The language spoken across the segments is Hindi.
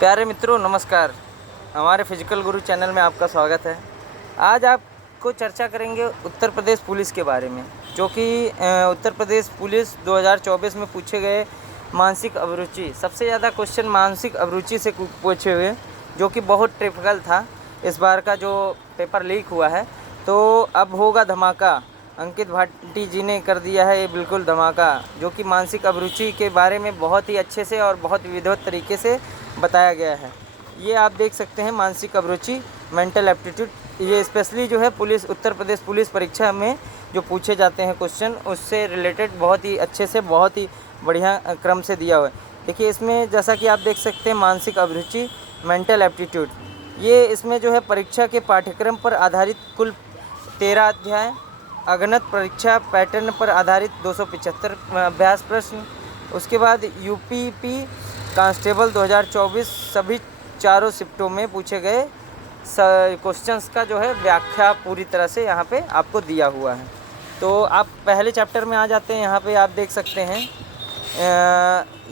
प्यारे मित्रों नमस्कार। हमारे फिजिकल गुरु चैनल में आपका स्वागत है। आज आपको चर्चा करेंगे उत्तर प्रदेश पुलिस के बारे में, जो कि उत्तर प्रदेश पुलिस 2024 में पूछे गए मानसिक अभिरुचि, सबसे ज़्यादा क्वेश्चन मानसिक अभिरुचि से पूछे हुए, जो कि बहुत टिपिकल था। इस बार का जो पेपर लीक हुआ है, तो अब होगा धमाका। अंकित भाटी जी ने कर दिया है ये बिल्कुल धमाका, जो कि मानसिक अभिरुचि के बारे में बहुत ही अच्छे से और बहुत विधिवत तरीके से बताया गया है। ये आप देख सकते हैं, मानसिक अभिरुचि, मेंटल एप्टीट्यूड, ये स्पेशली जो है पुलिस, उत्तर प्रदेश पुलिस परीक्षा में जो पूछे जाते हैं क्वेश्चन, उससे रिलेटेड बहुत ही अच्छे से, बहुत ही बढ़िया क्रम से दिया हुआ है। देखिए इसमें जैसा कि आप देख सकते हैं, मानसिक अभिरुचि, मेंटल एप्टीट्यूड, ये इसमें जो है परीक्षा के पाठ्यक्रम पर आधारित कुल 13 अध्याय, अगणित परीक्षा पैटर्न पर आधारित 275 अभ्यास प्रश्न, उसके बाद यूपीपी कांस्टेबल 2024 सभी चारों शिफ्टों में पूछे गए क्वेश्चंस का जो है व्याख्या पूरी तरह से यहाँ पे आपको दिया हुआ है। तो आप पहले चैप्टर में आ जाते हैं। यहाँ पे आप देख सकते हैं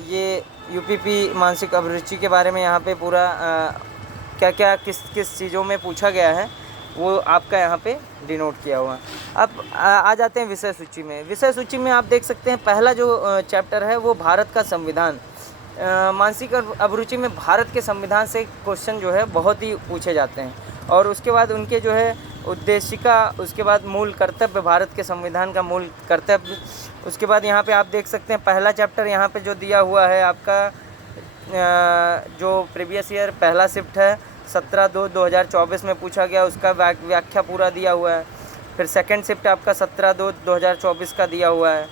ये यूपीपी मानसिक अभिरुचि के बारे में यहाँ पे पूरा क्या क्या किस किस चीज़ों में पूछा गया है वो आपका यहाँ पे डिनोट किया हुआ है। अब आ जाते हैं विषय सूची में। विषय सूची में आप देख सकते हैं पहला जो चैप्टर है वो भारत का संविधान। मानसिक अभिरुचि में भारत के संविधान से क्वेश्चन जो है बहुत ही पूछे जाते हैं, और उसके बाद उनके जो है उद्देशिका, उसके बाद मूल कर्तव्य, भारत के संविधान का मूल कर्तव्य। उसके बाद यहाँ पे आप देख सकते हैं पहला चैप्टर यहाँ पे जो दिया हुआ है आपका, जो प्रीवियस ईयर पहला शिफ्ट है 17/2/2024 में पूछा गया, उसका व्याख्या पूरा दिया हुआ है। फिर सेकंड शिफ्ट आपका 17/2/2024 का दिया हुआ है।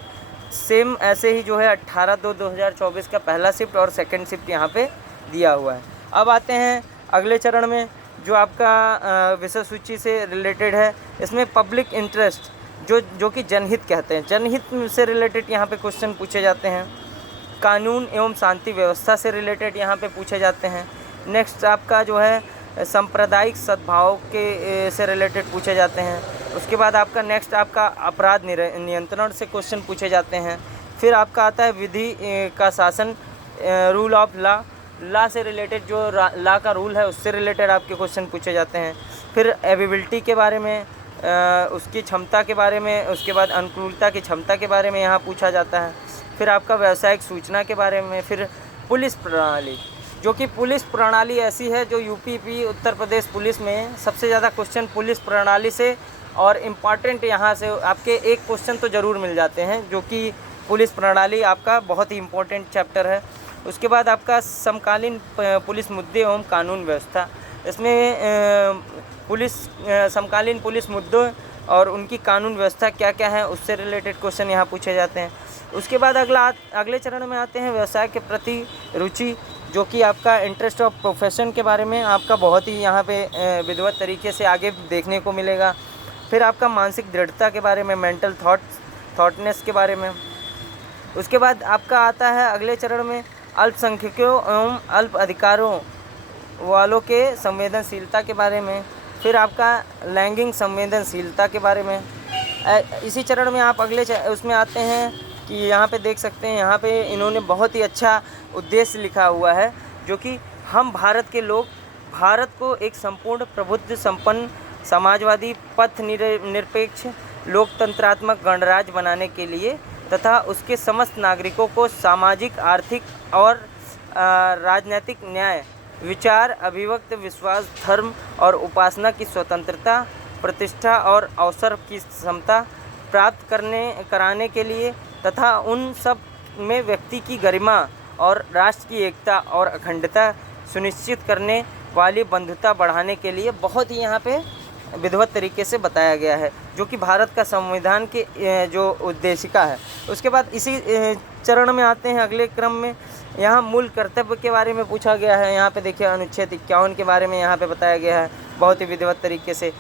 सेम ऐसे ही जो है 18/2/2024 का पहला शिफ्ट और सेकंड शिफ्ट यहाँ पे दिया हुआ है। अब आते हैं अगले चरण में, जो आपका विषय सूची से रिलेटेड है। इसमें पब्लिक इंटरेस्ट, जो कि जनहित कहते हैं, जनहित से रिलेटेड यहाँ पे क्वेश्चन पूछे जाते हैं। कानून एवं शांति व्यवस्था से रिलेटेड यहाँ पे पूछे जाते हैं। नेक्स्ट आपका जो है सांप्रदायिक सद्भाव के से रिलेटेड पूछे जाते हैं। उसके बाद आपका नेक्स्ट आपका अपराध नियंत्रण से क्वेश्चन पूछे जाते हैं। फिर आपका आता है विधि का शासन, रूल ऑफ लॉ से रिलेटेड, जो लॉ का रूल है उससे रिलेटेड आपके क्वेश्चन पूछे जाते हैं। फिर एबिलिटी के बारे में, उसकी क्षमता के बारे में, उसके बाद अनुकूलता की क्षमता के बारे में यहाँ पूछा जाता है। फिर आपका व्यावसायिक सूचना के बारे में। फिर पुलिस प्रणाली, जो कि पुलिस प्रणाली ऐसी है जो यूपीपी उत्तर प्रदेश पुलिस में सबसे ज़्यादा क्वेश्चन पुलिस प्रणाली से, और इम्पॉर्टेंट यहाँ से आपके एक क्वेश्चन तो ज़रूर मिल जाते हैं, जो कि पुलिस प्रणाली आपका बहुत ही इम्पोर्टेंट चैप्टर है। उसके बाद आपका समकालीन पुलिस मुद्दे एवं कानून व्यवस्था, इसमें समकालीन पुलिस मुद्दों और उनकी कानून व्यवस्था क्या क्या है उससे रिलेटेड क्वेश्चन यहाँ पूछे जाते हैं। उसके बाद अगले चरण में आते हैं व्यवसाय के प्रति रुचि, जो कि आपका इंटरेस्ट ऑफ प्रोफेशन के बारे में आपका बहुत ही यहाँ पे विधिवत तरीके से आगे देखने को मिलेगा। फिर आपका मानसिक दृढ़ता के बारे में, मेंटल थॉटनेस के बारे में। उसके बाद आपका आता है अगले चरण में अल्पसंख्यकों एवं अल्प अधिकारों वालों के संवेदनशीलता के बारे में। फिर आपका लैंगिक संवेदनशीलता के बारे में। इसी चरण में आप उसमें आते हैं कि यहाँ पे देख सकते हैं, यहाँ पे इन्होंने बहुत ही अच्छा उद्देश्य लिखा हुआ है, जो कि हम भारत के लोग भारत को एक संपूर्ण प्रबुद्ध संपन्न समाजवादी पथ निरपेक्ष लोकतंत्रात्मक गणराज्य बनाने के लिए तथा उसके समस्त नागरिकों को सामाजिक, आर्थिक और राजनीतिक न्याय, विचार, अभिव्यक्त, विश्वास, धर्म और उपासना की स्वतंत्रता, प्रतिष्ठा और अवसर की क्षमता प्राप्त कराने के लिए तथा उन सब में व्यक्ति की गरिमा और राष्ट्र की एकता और अखंडता सुनिश्चित करने वाली बंधुता बढ़ाने के लिए बहुत ही यहाँ पे विधिवत तरीके से बताया गया है, जो कि भारत का संविधान के जो उद्देशिका है। उसके बाद इसी चरण में आते हैं अगले क्रम में, यहाँ मूल कर्तव्य के बारे में पूछा गया है। यहाँ पे देखिए अनुच्छेद 51 के बारे में यहाँ पे बताया गया है बहुत ही विधिवत तरीके से।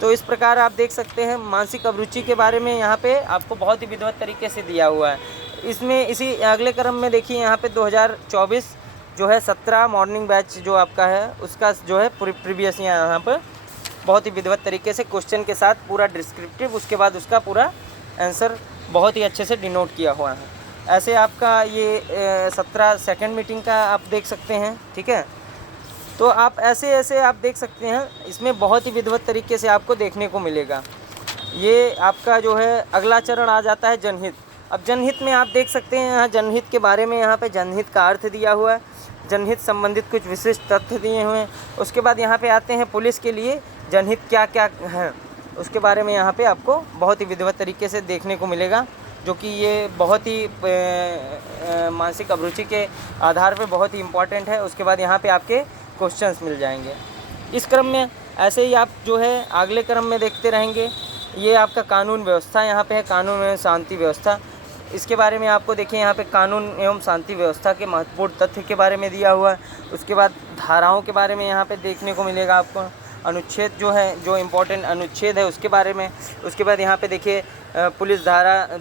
तो इस प्रकार आप देख सकते हैं मानसिक अभिरुचि के बारे में यहाँ पे आपको बहुत ही विधिवत तरीके से दिया हुआ है। इसमें इसी अगले क्रम में देखिए यहाँ पे 2024 जो है 17 मॉर्निंग बैच जो आपका है उसका जो है प्रीवियस यहाँ पर बहुत ही विधिवत तरीके से क्वेश्चन के साथ पूरा डिस्क्रिप्टिव, उसके बाद उसका पूरा आंसर बहुत ही अच्छे से डिनोट किया हुआ है। ऐसे आपका ये 17 सेकंड मीटिंग का आप देख सकते हैं, ठीक है। तो आप ऐसे ऐसे आप देख सकते हैं, इसमें बहुत ही विधिवत तरीके से आपको देखने को मिलेगा। ये आपका जो है अगला चरण आ जाता है जनहित। अब जनहित में आप देख सकते हैं यहाँ जनहित के बारे में, यहाँ पे जनहित का अर्थ दिया हुआ है, जनहित संबंधित कुछ विशिष्ट तथ्य दिए हुए हैं। उसके बाद यहाँ पे आते हैं पुलिस के लिए जनहित क्या क्या है, उसके बारे में यहाँ पे आपको बहुत ही विधिवत तरीके से देखने को मिलेगा, जो कि ये बहुत ही मानसिक अभिरुचि के आधार पे बहुत ही इम्पॉर्टेंट है। उसके बाद यहाँ पे आपके क्वेश्चंस मिल जाएंगे। इस क्रम में ऐसे ही आप जो है अगले क्रम में देखते रहेंगे। ये आपका कानून व्यवस्था यहाँ पे है, कानून एवं शांति व्यवस्था। इसके बारे में आपको देखिए यहाँ पे कानून एवं शांति व्यवस्था के महत्वपूर्ण तथ्य के बारे में दिया हुआ है। उसके बाद धाराओं के बारे में यहाँ पे देखने को मिलेगा आपको, अनुच्छेद जो है, जो इम्पोर्टेंट अनुच्छेद है उसके बारे में। उसके बाद यहाँ पे देखिए पुलिस धारा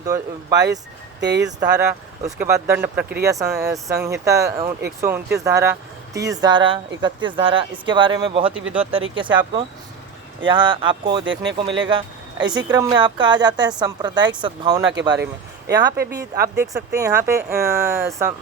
22, 23 धारा, उसके बाद दंड प्रक्रिया संहिता 129 धारा, 30 धारा, 31 धारा, इसके बारे में बहुत ही विधिवत तरीके से आपको यहाँ आपको देखने को मिलेगा। इसी क्रम में आपका आ जाता है सांप्रदायिक सद्भावना के बारे में। यहाँ पे भी आप देख सकते हैं, यहाँ पे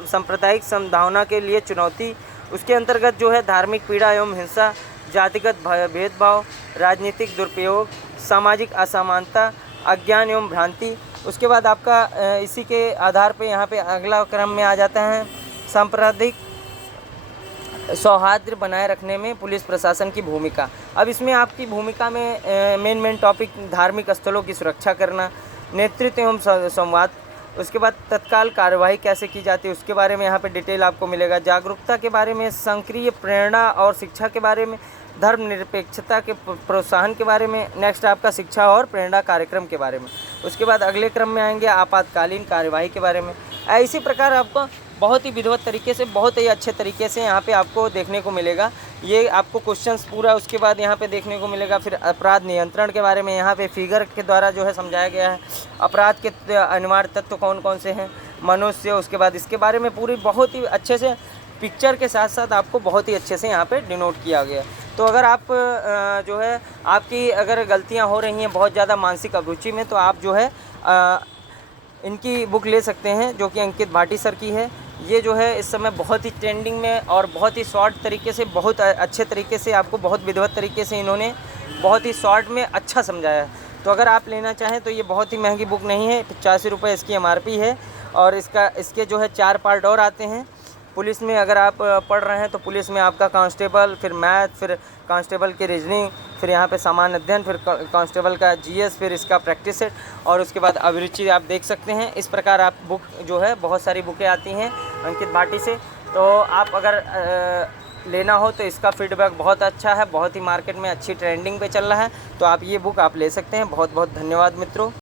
सांप्रदायिक सद्भावना के लिए चुनौती, उसके अंतर्गत जो है धार्मिक पीड़ा एवं हिंसा, जातिगत भेदभाव, राजनीतिक दुरुपयोग, सामाजिक असमानता, अज्ञान एवं भ्रांति। उसके बाद आपका इसी के आधार पे यहाँ पे अगला क्रम में आ जाता है सांप्रदायिक सौहार्द बनाए रखने में पुलिस प्रशासन की भूमिका। अब इसमें आपकी भूमिका में मेन टॉपिक धार्मिक स्थलों की सुरक्षा करना, नेतृत्व एवं संवाद। उसके बाद तत्काल कार्यवाही कैसे की जाती है उसके बारे में यहाँ पे डिटेल आपको मिलेगा। जागरूकता के बारे में, सक्रिय प्रेरणा और शिक्षा के बारे में, धर्मनिरपेक्षता के प्रोत्साहन के बारे में। नेक्स्ट आपका शिक्षा और प्रेरणा कार्यक्रम के बारे में। उसके बाद अगले क्रम में आएंगे आपातकालीन कार्यवाही के बारे में। इसी प्रकार आपको बहुत ही विधिवत तरीके से, बहुत ही अच्छे तरीके से यहाँ पे आपको देखने को मिलेगा। ये आपको क्वेश्चंस पूरा उसके बाद यहाँ पे देखने को मिलेगा। फिर अपराध नियंत्रण के बारे में यहाँ पे फिगर के द्वारा जो है समझाया गया है। अपराध के अनिवार्य तत्व कौन कौन से हैं, मनुष्य। उसके बाद इसके बारे में पूरी बहुत ही अच्छे से पिक्चर के साथ साथ आपको बहुत ही अच्छे से यहाँ पे डिनोट किया गया है। तो अगर आप जो है आपकी अगर गलतियाँ हो रही हैं बहुत ज़्यादा मानसिक अभिरुचि में, तो आप जो है इनकी बुक ले सकते हैं, जो कि अंकित भाटी सर की है। ये जो है इस समय बहुत ही ट्रेंडिंग में और बहुत ही शॉर्ट तरीके से, बहुत अच्छे तरीके से आपको बहुत विधिवत तरीके से इन्होंने बहुत ही शॉर्ट में अच्छा समझाया है। तो अगर आप लेना चाहें तो ये बहुत ही महंगी बुक नहीं है, 85 रुपये इसकी MRP है। और इसके जो है 4 पार्ट और आते हैं। पुलिस में अगर आप पढ़ रहे हैं तो पुलिस में आपका कांस्टेबल, फिर मैथ, फिर कांस्टेबल की रीजनिंग, फिर यहाँ पे सामान्य अध्ययन, फिर कांस्टेबल का GS, फिर इसका प्रैक्टिस सेट, और उसके बाद अभिरुचि आप देख सकते हैं। इस प्रकार आप बुक जो है बहुत सारी बुकें आती हैं अंकित भाटी से। तो आप अगर लेना हो तो इसका फीडबैक बहुत अच्छा है, बहुत ही मार्केट में अच्छी ट्रेंडिंग पे चल रहा है। तो आप ये बुक आप ले सकते हैं। बहुत बहुत धन्यवाद मित्रों।